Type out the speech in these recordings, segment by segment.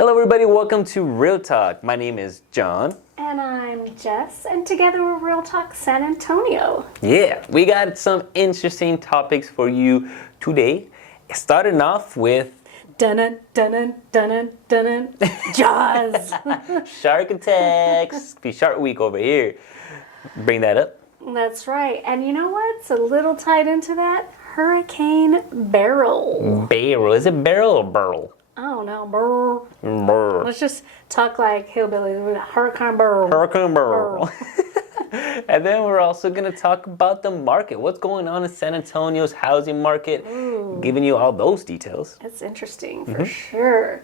Hello everybody, welcome to Real Talk. My name is John. And I'm Jess, and together we're Real Talk San Antonio. Yeah, we got some interesting topics for you today. Starting off with... Dun dun dun dun Jaws. Shark attacks. Be Shark Week over here. Bring that up. That's right. And you know what's a little tied into that? Hurricane Beryl. Beryl. Is it Beryl or Beryl? I don't know. Brr. Brr. Let's just talk like hillbillies. Hurricane Beryl. Hurricane Beryl. And then we're also going to talk about the market. What's going on in San Antonio's housing market. Giving you all those details. It's interesting for sure.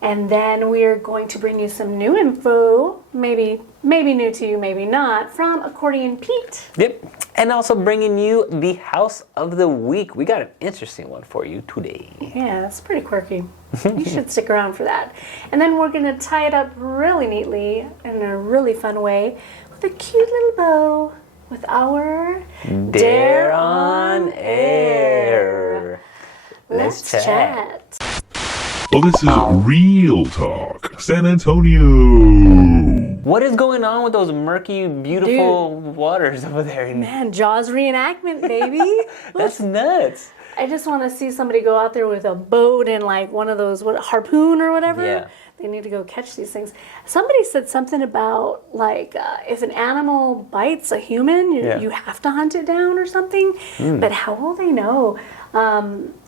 And then we're going to bring you some new info, maybe new to you, maybe not, from Accordion Pete. Yep. And also bringing you the house of the week. We got an interesting one for you today. Yeah, it's pretty quirky. You should stick around for that. And then we're going to tie it up really neatly in a really fun way with a cute little bow with our Dare on Air. Let's chat. Well, this is Real Talk San Antonio. What is going on with those murky, beautiful waters over there? Man, Jaws reenactment, baby. That's nuts. I just want to see somebody go out there with a boat and like one of those harpoon or whatever. Yeah. They need to go catch these things. Somebody said something about like if an animal bites a human, you have to hunt it down or something. But how will they know?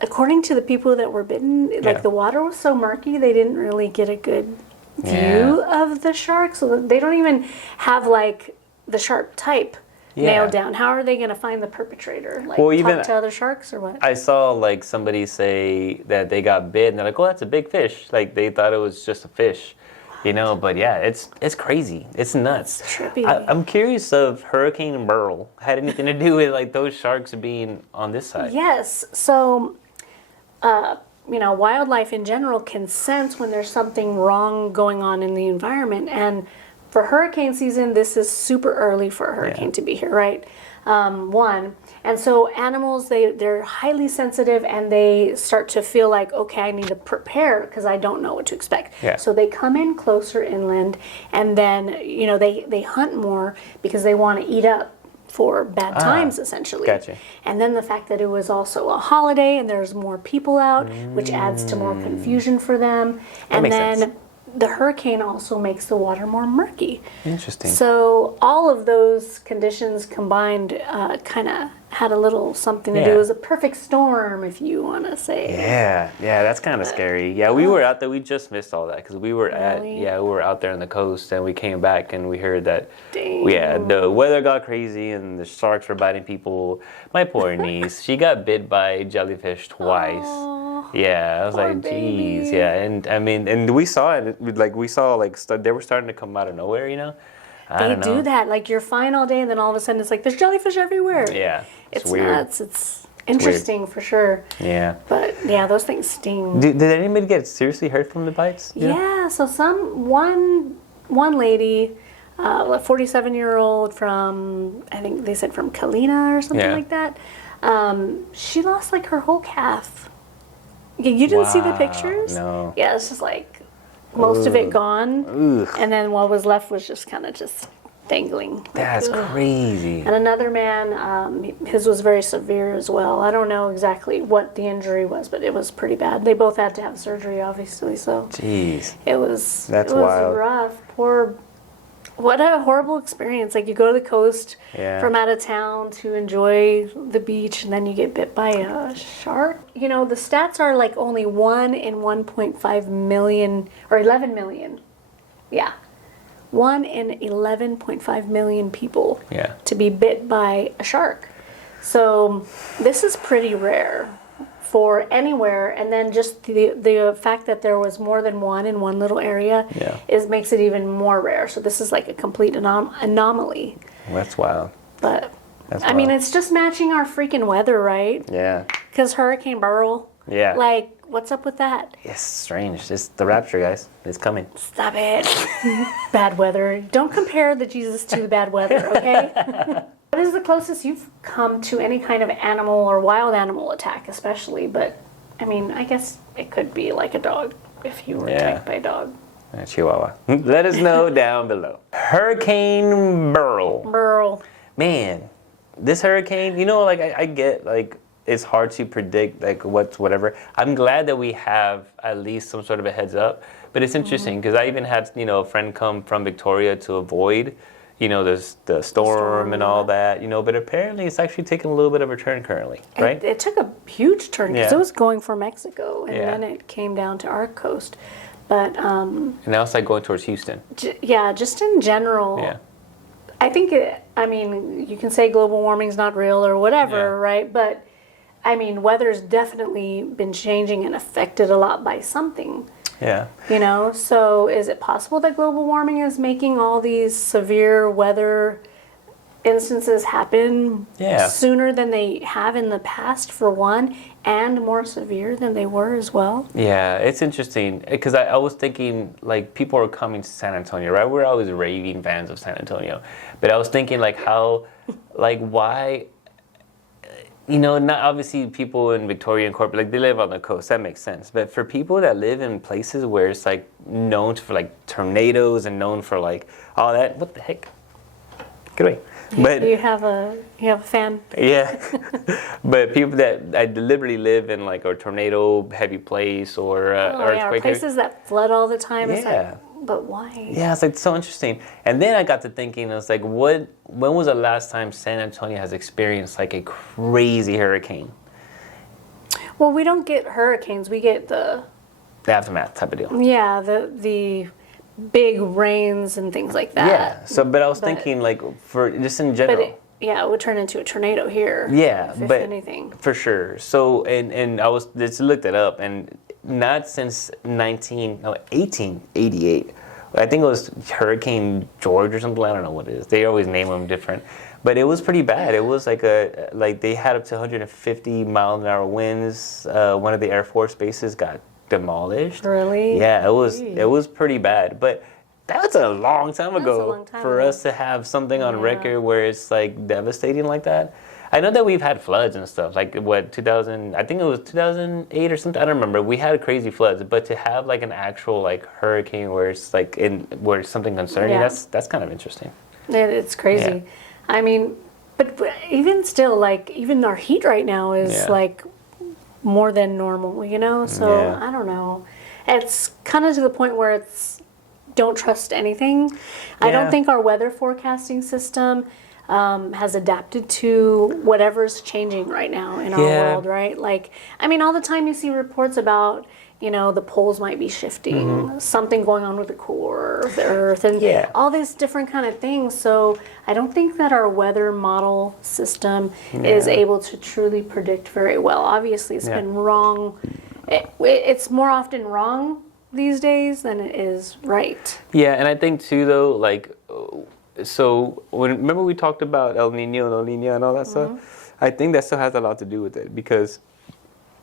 According to the people that were bitten, like the water was so murky, they didn't really get a good view of the shark. So they don't even have like the shark type nailed down. How are they going to find the perpetrator? Like talk to other sharks or what? I saw like somebody say that they got bit and they're like, oh, that's a big fish. Like they thought it was just a fish, you know, but yeah, it's crazy. It's nuts. It's trippy. I'm curious if Hurricane Beryl had anything to do with like those sharks being on this side. Yes. So, you know, wildlife in general can sense when there's something wrong going on in the environment. And for hurricane season, this is super early for a hurricane to be here, right? One. And so animals, they're highly sensitive and they start to feel like, okay, I need to prepare because I don't know what to expect. Yeah. So they come in closer inland and then, you know, they hunt more because they want to eat up for bad times, essentially. Gotcha. And then the fact that it was also a holiday and there's more people out, which adds to more confusion for them. That and makes then sense. The hurricane also makes the water more murky. Interesting. So all of those conditions combined kind of had a little something to do. It was a perfect storm, if you want to say. Yeah, that's kind of scary. Yeah, we were out there. We just missed all that because we were we were out there on the coast, and we came back and we heard that. The weather got crazy and the sharks were biting people. My poor niece, she got bit by a jellyfish twice. Yeah, I was like, geez, and I mean, and we saw it. Like we saw, they were starting to come out of nowhere. You know, They do that. Like you're fine all day, and then all of a sudden it's like there's jellyfish everywhere. Yeah, it's weird. Nuts. It's interesting for sure. Yeah, but yeah, those things sting. Did anybody get seriously hurt from the bites? Yeah, so one lady, a 47-year-old from, I think they said from Kalina or something like that. She lost like her whole calf. You didn't see the pictures? No. Yeah, it's just like most of it gone. And then what was left was just kind of just dangling. That's crazy. And another man, his was very severe as well. I don't know exactly what the injury was, but it was pretty bad. They both had to have surgery, obviously. So jeez. It was wild. rough. What a horrible experience. Like you go to the coast from out of town to enjoy the beach and then you get bit by a shark. You know, the stats are like only 1 in 1.5 million or 11 million. Yeah. 1 in 11.5 million people to be bit by a shark. So this is pretty rare for anywhere, and then just the fact that there was more than one in one little area makes it even more rare. So this is like a complete anomaly. That's wild. But I mean, it's just matching our freaking weather, right? Yeah. Because Hurricane Beryl. Yeah. Like, what's up with that? It's strange. It's the rapture, guys. It's coming. Stop it. Bad weather. Don't compare the Jesus to the bad weather, okay? What is the closest you've come to any kind of animal or wild animal attack, especially? But, I mean, I guess it could be like a dog. if you were attacked by a dog. Chihuahua. Let us know down below. Hurricane Beryl. Man, this hurricane, you know, like I get like it's hard to predict like what's whatever. I'm glad that we have at least some sort of a heads up. But it's interesting because I even had, you know, a friend come from Victoria to avoid, you know, the storm and all that, you know, but apparently it's actually taking a little bit of a turn currently, right? It took a huge turn because it was going for Mexico and then it came down to our coast. But and now it's like going towards Houston. Just in general. Yeah. I think I mean, you can say global warming's not real or whatever, right? But I mean, weather's definitely been changing and affected a lot by something. Yeah. You know, so is it possible that global warming is making all these severe weather instances happen sooner than they have in the past, for one, and more severe than they were as well? Yeah, it's interesting because I was thinking, like, people are coming to San Antonio, right? We're always raving fans of San Antonio. But I was thinking, like, how, like, why... You know, not obviously people in Victoria and corporate, like they live on the coast, that makes sense. But for people that live in places where it's like known for like tornadoes and known for like all that, what the heck? Get away. But you have a fan. Yeah. But people that I deliberately live in like a tornado heavy place or earthquake. Places that flood all the time. It's like, but why? Yeah, it's like so interesting. And then I got to thinking, I was like, when was the last time San Antonio has experienced like a crazy hurricane? Well, we don't get hurricanes. We get the aftermath type of deal. Yeah, the big rains and things like that. Yeah. So, but I was thinking, like, for just in general. It would turn into a tornado here. Yeah, if anything. For sure. So, and I was just looked it up, and not since 1888. I think it was Hurricane George or something. I don't know what it is. They always name them different. But it was pretty bad. It was like they had up to 150 mile an hour winds. One of the Air Force bases got demolished. Really? Yeah, it was pretty bad. But that's a long time ago for us to have something on record where it's like devastating like that. I know that we've had floods and stuff, like what, 2000, I think it was 2008 or something, I don't remember. We had crazy floods, but to have like an actual like hurricane where it's like where it's something concerning, that's kind of interesting. It's crazy. Yeah. I mean, but even still, like even our heat right now is like more than normal, you know? So I don't know. It's kind of to the point where it's don't trust anything. I don't think our weather forecasting system has adapted to whatever's changing right now in our world, right? Like, I mean, all the time you see reports about, you know, the poles might be shifting, something going on with the core of the earth, and all these different kind of things. So I don't think that our weather model system is able to truly predict very well. Obviously, it's been wrong. It's more often wrong these days than it is right. Yeah, and I think too, though, like... So remember we talked about El Nino and all that stuff? I think that still has a lot to do with it, because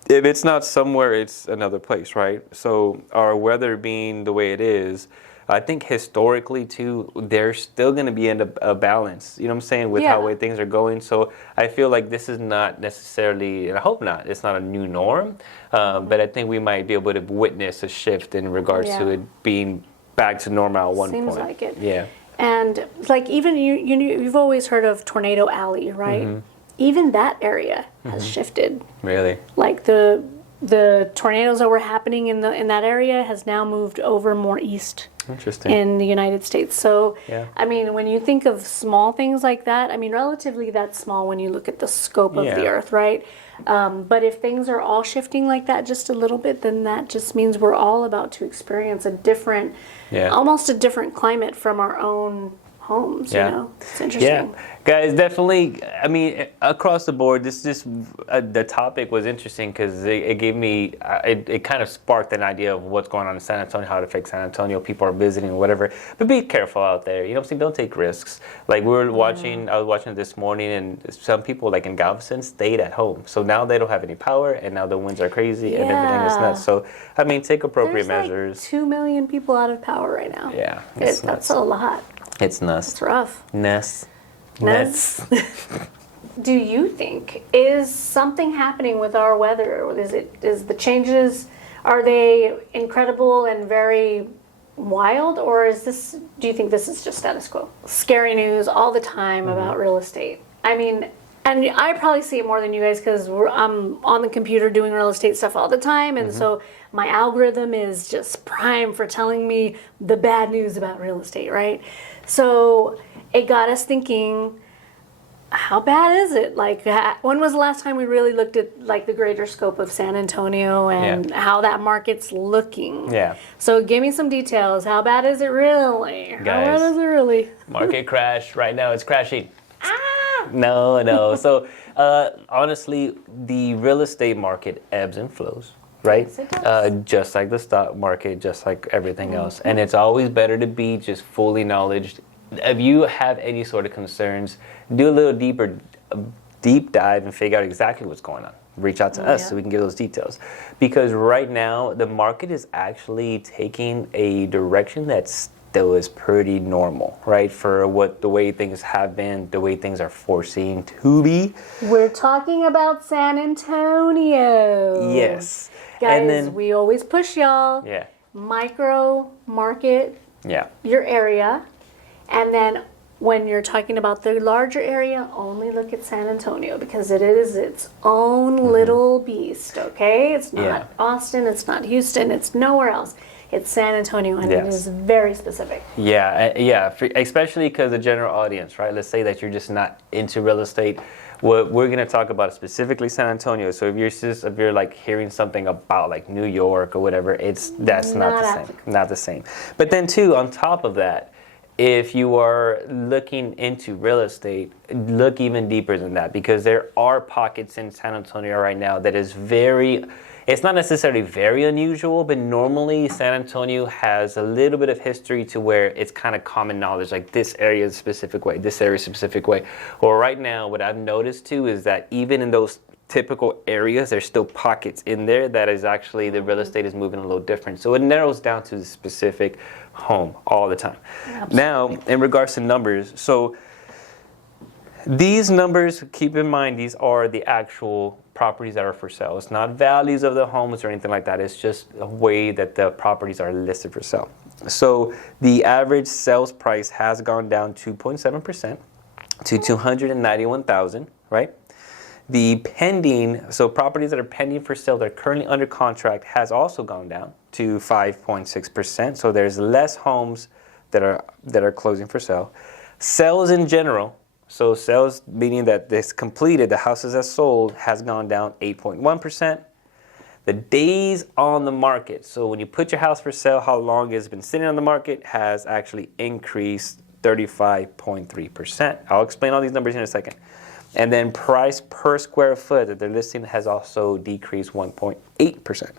if it's not somewhere, it's another place, right? So our weather being the way it is, I think historically too, there's still going to be a balance, you know what I'm saying, with how way things are going. So I feel like this is not necessarily, and I hope not, it's not a new norm, but I think we might be able to witness a shift in regards to it being back to normal at one point. Seems like it. Yeah. And like even you've always heard of Tornado Alley, right? Even that area has shifted. Really? Like the tornadoes that were happening in that area has now moved over more east. Interesting. In the United States. So I mean, when you think of small things like that, I mean, relatively that's small when you look at the scope of the earth, right? But if things are all shifting like that just a little bit, then that just means we're all about to experience a different, almost a different climate from our own homes, you know? It's interesting. Yeah, guys, definitely, I mean, across the board, the topic was interesting because it gave me, it kind of sparked an idea of what's going on in San Antonio, how to fix San Antonio, people are visiting, whatever, but be careful out there, you know what I'm saying, don't take risks. Like I was watching it this morning, and some people like in Galveston stayed at home, so now they don't have any power, and now the winds are crazy, and everything is nuts, so, I mean, take appropriate measures. There's like 2 million people out of power right now. Yeah, that's a lot. It's nuts. It's rough. Nuts. Do you think is something happening with our weather? Is the changes Are they incredible and very wild, or do you think this is just status quo? Scary news all the time about real estate. I mean, and I probably see it more than you guys because I'm on the computer doing real estate stuff all the time, and so my algorithm is just prime for telling me the bad news about real estate, right? So it got us thinking, how bad is it? Like, when was the last time we really looked at like the greater scope of San Antonio and how that market's looking? Yeah. So give me some details. How bad is it really? How Guys, bad is it really? Market crash right now. It's crashing. Ah! No. So honestly, the real estate market ebbs and flows, right? Yes, it does. Just like the stock market, just like everything else. And it's always better to be just fully knowledgeable. If you have any sort of concerns, do a little deep dive and figure out exactly what's going on. Reach out to us so we can give those details. Because right now, the market is actually taking a direction that still is pretty normal, right? For the way things have been, the way things are foreseen to be. We're talking about San Antonio. Yes. Guys, and then, we always push y'all. Yeah. Micro market Yeah. your area. And then when you're talking about the larger area, only look at San Antonio because it is its own little beast, okay? It's not Austin, it's not Houston, it's nowhere else. It's San Antonio, and it is very specific. Yeah, especially because the general audience, right? Let's say that you're just not into real estate. What we're going to talk about specifically San Antonio. So if you're like hearing something about like New York or whatever, that's not the same. Not the same. But then too, on top of that, if you are looking into real estate, look even deeper than that, because there are pockets in San Antonio right now that is it's not necessarily very unusual, but normally San Antonio has a little bit of history to where it's kind of common knowledge, like this area is a specific way, this area is a specific way. Well, right now, what I've noticed too is that even in those typical areas, there's still pockets in there that is actually the real estate is moving a little different. So it narrows down to the specific home all the time. Absolutely. Now, in regards to numbers, so these numbers, keep in mind, these are the actual properties that are for sale. It's not values of the homes or anything like that. It's just a way that the properties are listed for sale. So the average sales price has gone down 2.7% to $291,000, right? The so properties that are pending for sale that are currently under contract has also gone down to 5.6%. So there's less homes that are closing for sale. Sales in general, so sales meaning that this completed, the houses that sold, has gone down 8.1%. The days on the market, so when you put your house for sale, how long it's been sitting on the market, has actually increased 35.3%. I'll explain all these numbers in a second. And then price per square foot that they're listing has also decreased 1.8%.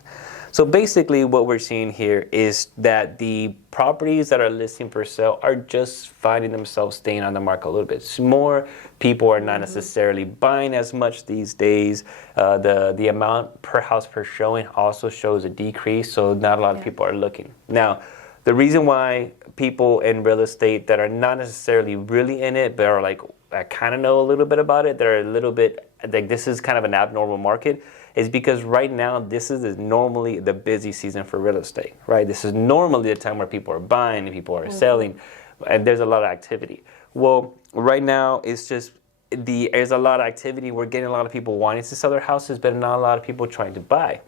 So basically what we're seeing here is that the properties that are listing for sale are just finding themselves staying on the market a little bit more. People are not necessarily buying as much these days. The amount per house per showing also shows a decrease, so not a lot of people are looking. Now, the reason why people in real estate that are not necessarily really in it, but are like, I kind of know a little bit about it, they're a little bit like, this is kind of an abnormal market, is because right now this is normally the busy season for real estate, right? This is normally the time where people are buying and people are selling, and there's a lot of activity. Well, right now it's just there's a lot of activity. We're getting a lot of people wanting to sell their houses, but not a lot of people trying to buy.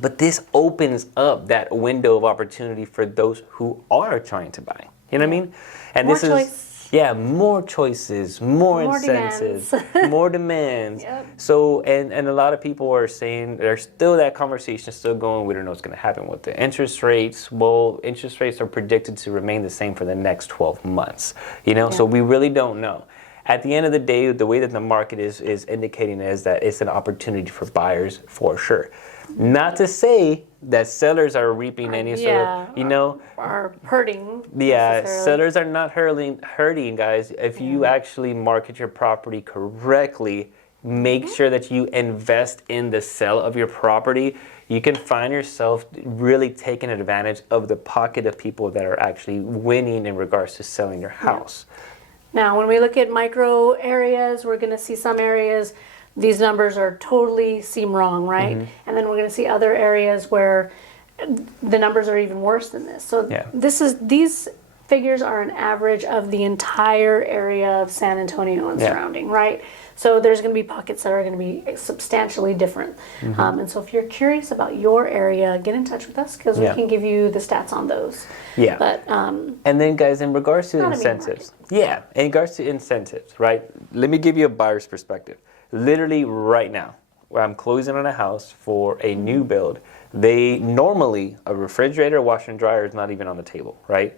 But this opens up that window of opportunity for those who are trying to buy. You know what I mean? And more choice. More choices, more incentives, more demands. Yep. So, and a lot of people are saying, there's still that conversation still going. We don't know what's going to happen with the interest rates. Well, interest rates are predicted to remain the same for the next 12 months. So we really don't know. At the end of the day, the way that the market is indicating is that it's an opportunity for buyers for sure. Not to say that sellers are reaping any sort of, are hurting. Yeah, sellers are not hurting, guys. If you actually market your property correctly, make sure that you invest in the sale of your property, you can find yourself really taking advantage of the pocket of people that are actually winning in regards to selling your house. Now, when we look at micro areas, we're going to see some areas these numbers are totally seem wrong, right? And then we're going to see other areas where the numbers are even worse than this. So these figures are an average of the entire area of San Antonio and surrounding, right? So there's going to be pockets that are going to be substantially different. And so if you're curious about your area, get in touch with us because we can give you the stats on those. Yeah. But and then, guys, in regards to incentives, in regards to incentives, right? Let me give you a buyer's perspective. Literally right now, where I'm closing on a house for a new build, they normally a refrigerator, washer, and dryer is not even on the table, right?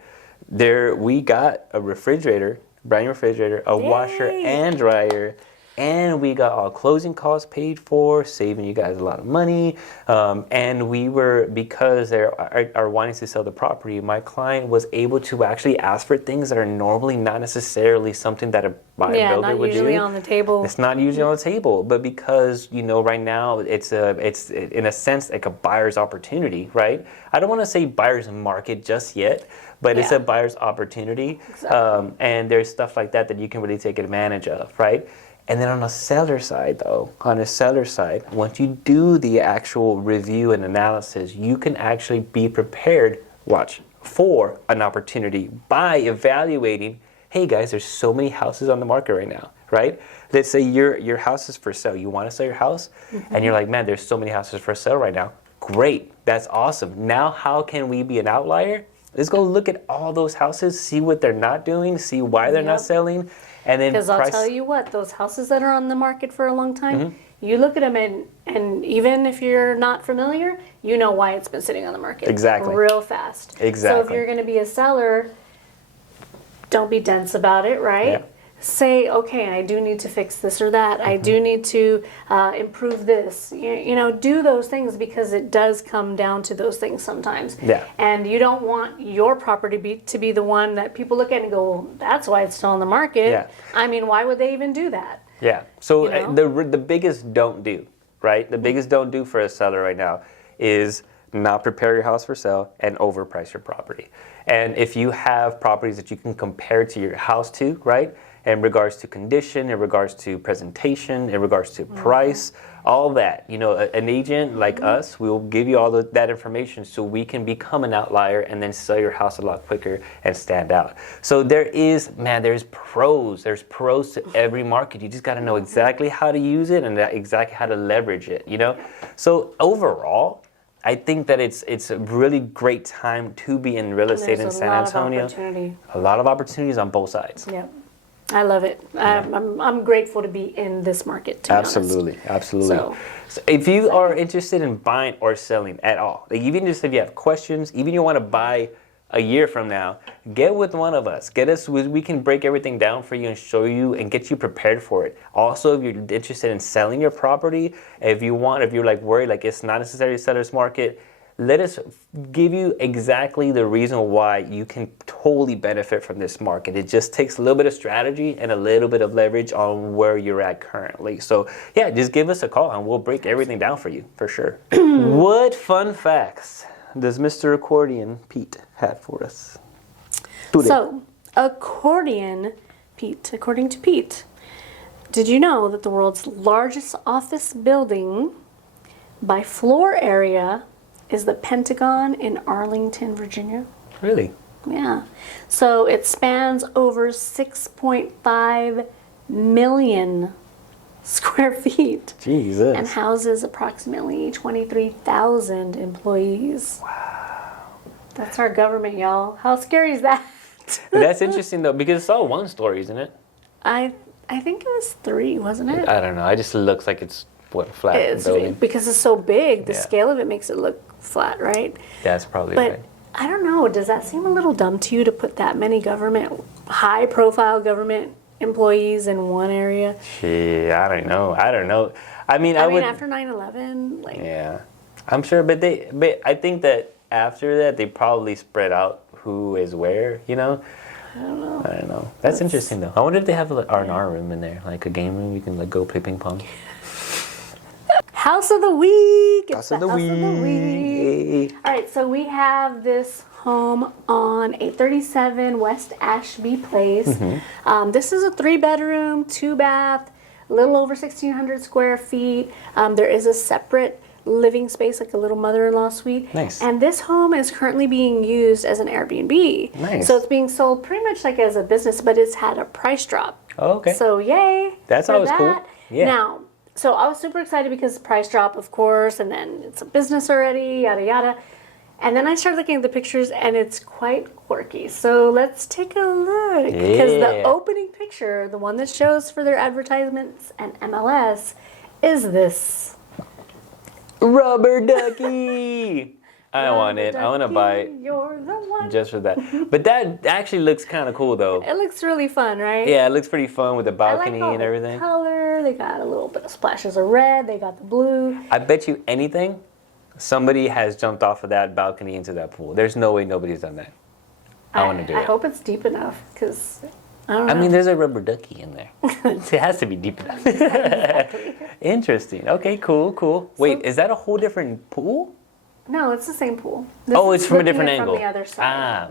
We got a refrigerator, brand new refrigerator, a washer and dryer, and we got all closing costs paid for, saving you guys a lot of money. And we were, because they are wanting to sell the property, my client was able to actually ask for things that are normally not necessarily something that a builder would do. Not usually on the table. It's not usually on the table, but because, right now it's in a sense like a buyer's opportunity, right? I don't want to say buyer's market just yet, but it's a buyer's opportunity. Exactly. And there's stuff like that you can really take advantage of, right? And then on the seller side, once you do the actual review and analysis, you can actually be prepared, for an opportunity by evaluating, hey guys, there's so many houses on the market right now, right? Let's say your house is for sale. You want to sell your house, and you're like, man, there's so many houses for sale right now. Great, that's awesome. Now how can we be an outlier? Let's go look at all those houses, see what they're not doing, see why they're not selling. And then because I'll tell you what, those houses that are on the market for a long time, you look at them and even if you're not familiar, you know why it's been sitting on the market. Exactly. Real fast. Exactly. So if you're going to be a seller, don't be dense about it, right? Yeah. Say, okay, I do need to fix this or that. I do need to improve this. Do those things because it does come down to those things sometimes. Yeah. And you don't want your property to be the one that people look at and go, well, that's why it's still on the market. Yeah. I mean, why would they even do that? Yeah. So the biggest don't do, right? The biggest don't do for a seller right now is not prepare your house for sale and overprice your property. And if you have properties that you can compare to your house to, right? In regards to condition, in regards to presentation, in regards to price, all that. An agent like us will give you all that information so we can become an outlier and then sell your house a lot quicker and stand out. So there's pros. There's pros to every market. You just got to know exactly how to use it and exactly how to leverage it, So overall, I think that it's a really great time to be in real estate in San Antonio. A lot of opportunities on both sides. Yeah. I love it. I'm grateful to be in this market, to be honest. Absolutely. So if you are interested in buying or selling at all, even just if you have questions, even you want to buy a year from now, get with one of us. We can break everything down for you and show you and get you prepared for it. Also, if you're interested in selling your property, if you're worried it's not necessarily a seller's market, let us give you exactly the reason why you can totally benefit from this market. It just takes a little bit of strategy and a little bit of leverage on where you're at currently. So yeah, just give us a call and we'll break everything down for you, for sure. What fun facts does Mr. Accordion Pete have for us today? So, according to Pete, did you know that the world's largest office building by floor area is the Pentagon in Arlington, Virginia? Really? Yeah. So it spans over 6.5 million square feet. Jesus. And houses approximately 23,000 employees. Wow. That's our government, y'all. How scary is that? That's interesting, though, because it's all one story, isn't it? I think it was 3, wasn't it? I don't know. It just looks like it's a flat building. Because it's so big, the scale of it makes it look flat, right? That's probably but, right. I don't know. Does that seem a little dumb to you to put that many high-profile government employees in one area? Yeah, I don't know. I mean, after 9/11, yeah, I'm sure, but I think that after that they probably spread out who is where. I don't know. That's interesting though. I wonder if they have an R&R room in there, like a game room you can go play ping pong. House of the week. House of the week. All right, so we have this home on 837 West Ashby Place. This is a 3-bedroom, 2-bath, a little over 1,600 square feet. There is a separate living space, like a little mother-in-law suite. Nice. And this home is currently being used as an Airbnb. Nice. So it's being sold pretty much like as a business, but it's had a price drop. Oh, okay. So yay. That's for always that. cool. Yeah. Now, so I was super excited because price drop, of course, and then it's a business already, yada yada. And then I started looking at the pictures, and it's quite quirky. So let's take a look. Because the opening picture, the one that shows for their advertisements and MLS, is this. Rubber ducky. I want it. I want to buy it You're the one. just for that. But that actually looks kind of cool, though. It looks really fun, right? Yeah, it looks pretty fun with the I balcony like all and the everything. color. They got a little bit of splashes of red. They got the blue. I bet you anything, somebody has jumped off of that balcony into that pool. There's no way nobody's done that. I want to do I it. hope it's deep enough because I don't know. I mean, there's a rubber ducky in there. It has to be deep enough. Interesting. Okay, cool. Wait, is that a whole different pool? No, it's the same pool. This Oh, is it's from a looking different at angle. From the other side.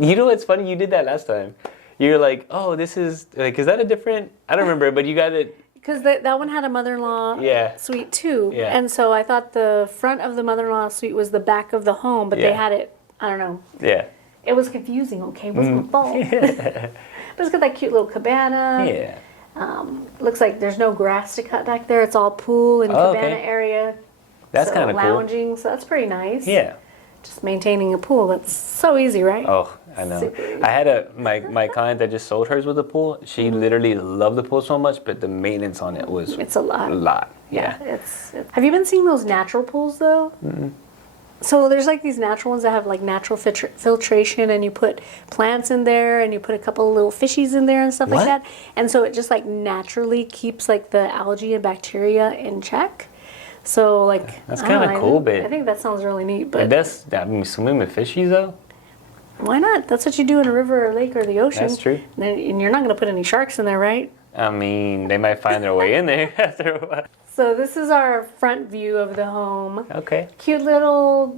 You know what's funny? You did that last time. You're like, oh, this is like, is that a different? I don't remember, but you got it. Because that one had a mother-in-law Yeah. suite too. Yeah. And so I thought the front of the mother-in-law suite was the back of the home, but they Yeah. had it, I don't know. Yeah. It was confusing, okay? It wasn't my fault. But it's got that cute little cabana. Yeah. Looks like there's no grass to cut back there. It's all pool and Oh, cabana okay. area. That's So kind of cool. lounging, so that's pretty nice. Yeah. Just maintaining a pool. That's so easy, right? Oh, I know. Super easy. I had my client that just sold hers with a pool. She literally loved the pool so much, but the maintenance on it was It's a lot. a lot. Yeah. Have you been seeing those natural pools though? So there's like these natural ones that have like natural filtration, and you put plants in there, and you put a couple of little fishies in there and stuff What? like that, and so it just like naturally keeps like the algae and bacteria in check. So like That's I don't kinda know, cool, I but- think that sounds really neat. But But that's, I mean, swimming with fishies though? why not? That's what you do in a river or lake or the ocean. That's true. And you're not going to put any sharks in there, right? I mean, they might find their way in there after a while. So this is our front view of the home. Okay. Cute little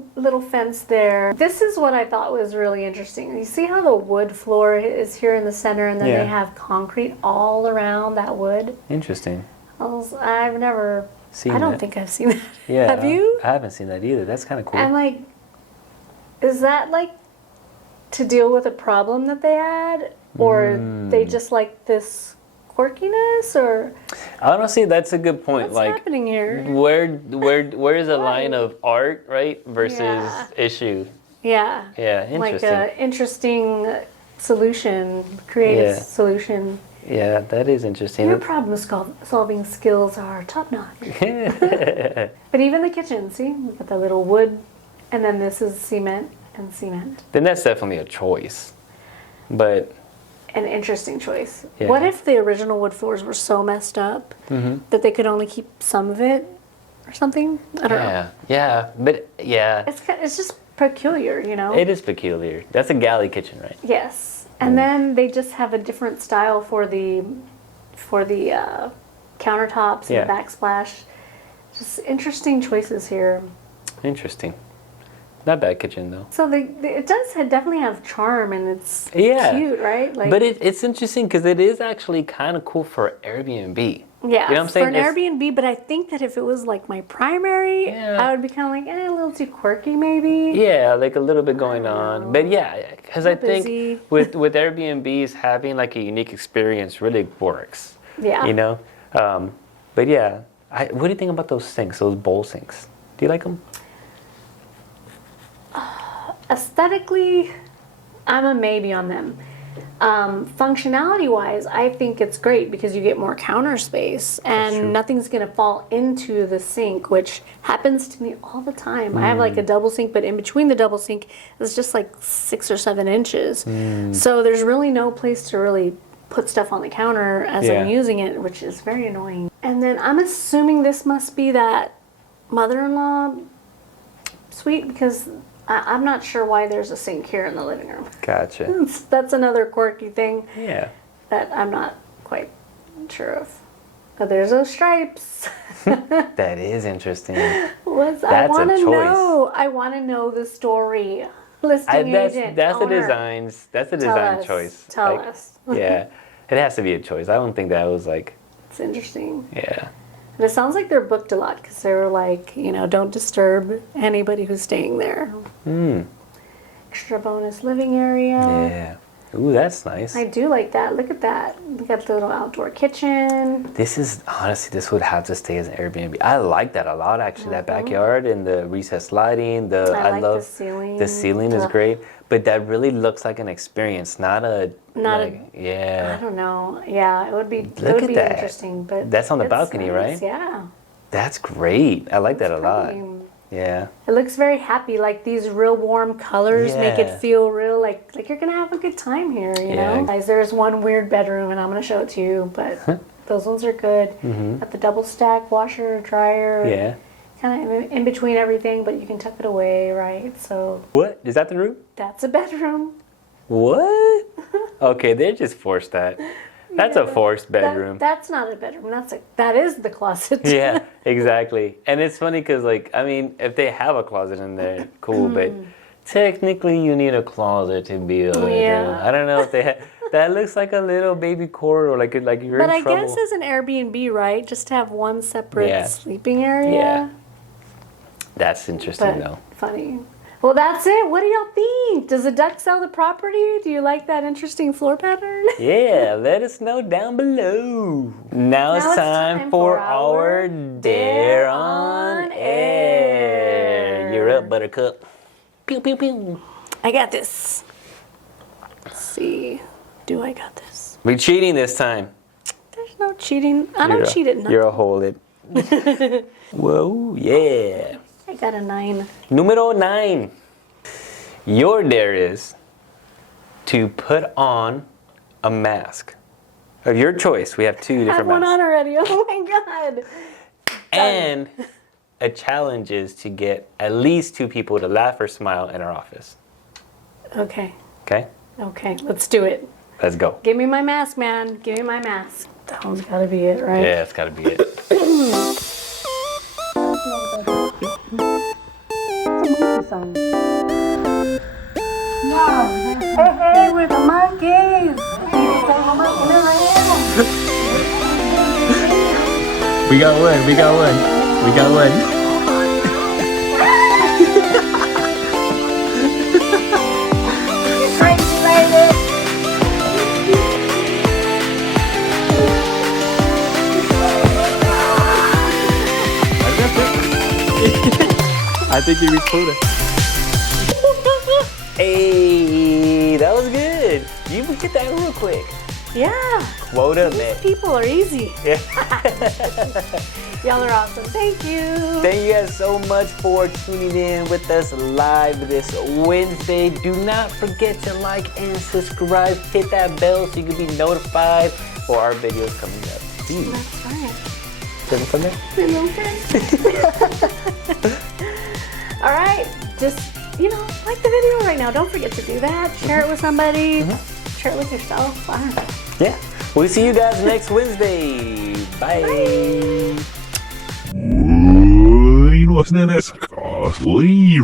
fence there. This is what I thought was really interesting. You see how the wood floor is here in the center, and then Yeah. they have concrete all around that wood? Interesting. I've never Seen I don't that. think I've seen that. Yeah. Have you? I haven't seen that either. That's kind of cool. And like, is that like to deal with a problem that they had, or they just like this quirkiness, or Honestly, that's a good point. what's like, happening here? where is the line of art, right, versus Yeah. issue? Yeah. Yeah, Like interesting. an interesting solution, creative Yeah. solution. Yeah, that is interesting. Your problem solving skills are top notch. But even the kitchen, see, we've got the little wood, and then this is cement and cement. Then that's definitely a choice. But An interesting choice. Yeah. What if the original wood floors were so messed up that they could only keep some of it, or something? I don't know. yeah, It's just peculiar, you know. it is peculiar. That's a galley kitchen, right? Yes, and then they just have a different style for the countertops and Yeah. the backsplash. Just interesting choices here. Interesting. Not bad kitchen though. So it does definitely have charm, and it's Yeah. cute, right? Like, But it's interesting because it is actually kind of cool for Airbnb. yeah, You know what I'm saying? for an Airbnb. But I think that if it was like my primary, Yeah. I would be kind of like, a little too quirky, maybe. Yeah, like a little bit going on. But yeah, because I Little think busy. with Airbnbs, having like a unique experience really works. Yeah. You know? But yeah, what do you think about those sinks, those bowl sinks? Do you like them? Aesthetically, I'm a maybe on them. Functionality wise, I think it's great because you get more counter space true. and nothing's going to fall into the sink, which happens to me all the time. I have like a double sink, but in between the double sink is just like 6 or 7 inches. So there's really no place to really put stuff on the counter as I'm Yeah. using it, which is very annoying. And then I'm assuming this must be that mother-in-law suite, because I'm not sure why there's a sink here in the living room. Gotcha. That's another quirky thing Yeah. that I'm not quite sure of. But there's those stripes. That is interesting. I That's a want to choice. know. I want to know the story. Listing agent. That's the owner. designs. That's the Tell design us. choice. Tell Like, us. Yeah, it has to be a choice. I don't think that was like. It's interesting. Yeah. And it sounds like they're booked a lot because they were like, don't disturb anybody who's staying there. Extra bonus living area. Yeah. Ooh, that's nice. I do like that. Look at that. We got the little outdoor kitchen. This is, honestly, this would have to stay as an Airbnb. I like that a lot, actually. That backyard and the recessed lighting. I love the ceiling. The ceiling is great. But that really looks like an experience, not a... Yeah. I don't know. Yeah, it would be that. interesting. But that's on the it's balcony, nice. right? Yeah. That's great. I like that a lot. Yeah. It looks very happy. Like these real warm colors make it feel real like you're gonna have a good time here. You know. Guys, there's one weird bedroom, and I'm gonna show it to you. But those ones are good. Got the double stack washer, dryer. Yeah. Kind of in between everything, but you can tuck it away, right? So. What? Is that the room? That's a bedroom. What? Okay, they just forced that. That's a forced bedroom. That's not a bedroom. That is the closet. Yeah, exactly. And it's funny because, like, I mean, if they have a closet in there, cool. But technically, you need a closet to be a bedroom. Yeah. I don't know if they have. That looks like a little baby corridor, like you're but in trouble. I guess as an Airbnb, right? Just to have one separate sleeping area. Yeah. That's interesting, though. Funny. Well, that's it. What do y'all think? Does the duck sell the property? Do you like that interesting floor pattern? Yeah, let us know down below. Now it's time for our Dare on Air. You're up, Buttercup. Pew, pew, pew. I got this. Let's see. Do I got this? We're cheating this time. There's no cheating. I don't cheat at nothing. You're a hold it. Whoa, yeah. I got a 9. Numero 9. Your dare is to put on a mask of your choice. We have 2 different I have one masks. on already. Oh my god. And a challenge is to get at least 2 people to laugh or smile in our office. Okay. Okay? Okay, let's do it. Let's go. Give me my mask, man. Give me my mask. That one's gotta be it, right? Yeah, it's gotta be it. Hey, we're the monkeys. We got one. We got one. We got one. Crazy lady. I think you reached quota. Hey, that was good. You get that real quick. Yeah. Quota met. People are easy. Yeah. Y'all are awesome. Thank you. Thank you guys so much for tuning in with us live this Wednesday. Do not forget to like and subscribe. Hit that bell so you can be notified for our videos coming up. That's right. Doesn't come in? All right. Just, like the video right now. Don't forget to do that. Share it with somebody. Share it with yourself. I don't know. Yeah. We'll see you guys next Wednesday. Bye. Bueno, snälla, ska vi